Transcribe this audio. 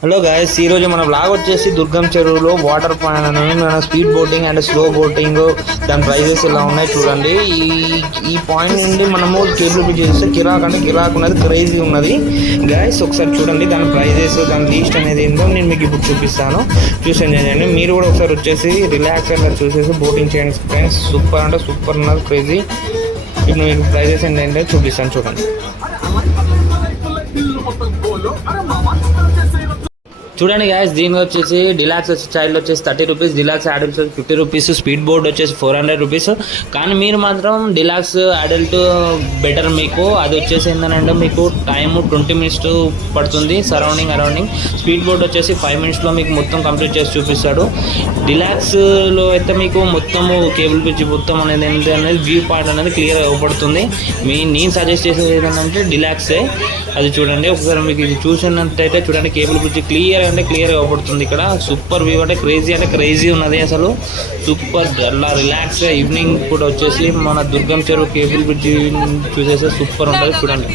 Hello guys, ఈరోజు మన blog వచ్చేసి దుర్గం చెరువులో వాటర్ మన speed boating and slow boating దాని ప్రైజెస్ ఇలా ఉన్నాయి చూడండి. ఈ పాయింట్ నుండి మనము కేబుల్ బ్రిడ్జ్ చేస్తే కిరాక్ అంటే కిరాక్ ఉన్నది, క్రేజీ ఉన్నది గాయస్. ఒకసారి చూడండి దాని ప్రైజెస్, దాని లీస్ట్ అనేది ఏందో నేను మీకు ఇప్పుడు చూపిస్తాను. చూసి ఎంజాయ్ చేయండి. మీరు కూడా ఒకసారి వచ్చేసి రిలాక్స్ అలా చూసేసి బోటింగ్ చేయండి ఫ్రెండ్స్. సూపర్ అంటే సూపర్ ఉన్నది, క్రేజీ. ఇప్పుడు మీకు ప్రైజెస్ ఏంటంటే చూపిస్తాను చూడండి. చూడండి గ్యాస్, దీని వచ్చేసి డిలాక్స్ వచ్చి చైల్డ్ వచ్చేసి 30 rupees, Deluxe adult 50 rupees, speed board వచ్చేసి 400 రూపీస్. కానీ మీరు మాత్రం డిలాక్స్ అడల్ట్ బెటర్. మీకు అది వచ్చేసి ఏంటంటే మీకు టైం 20 మినిట్స్ పడుతుంది అరౌండింగ్. స్పీడ్ బోర్డ్ వచ్చేసి 5 మినిట్స్లో మీకు మొత్తం కంప్లీట్ చేసి చూపిస్తాడు. డిలాక్స్లో అయితే మీకు మొత్తము కేబుల్ బ్రిడ్జ్ మొత్తం అనేది వ్యూ పాయింట్ అనేది క్లియర్ అవ్వబడుతుంది. నేను సజెస్ట్ చేసేది ఏంటంటే డిలాక్సే. అది చూడండి ఒకసారి, మీకు ఇది చూసినట్టయితే చూడండి కేబుల్ బ్రిడ్జ్ క్లియర్ అవ్వబడుతుంది. ఇక్కడ సూపర్ వ్యూ అంటే క్రేజీ ఉన్నది అసలు. సూపర్ అలా రిలాక్స్గా ఈవినింగ్ కూడా వచ్చేసి మన దుర్గం చెరువు కేబుల్ బ్రిడ్జ్ చూసేస్తే సూపర్ ఉంటుంది చూడండి.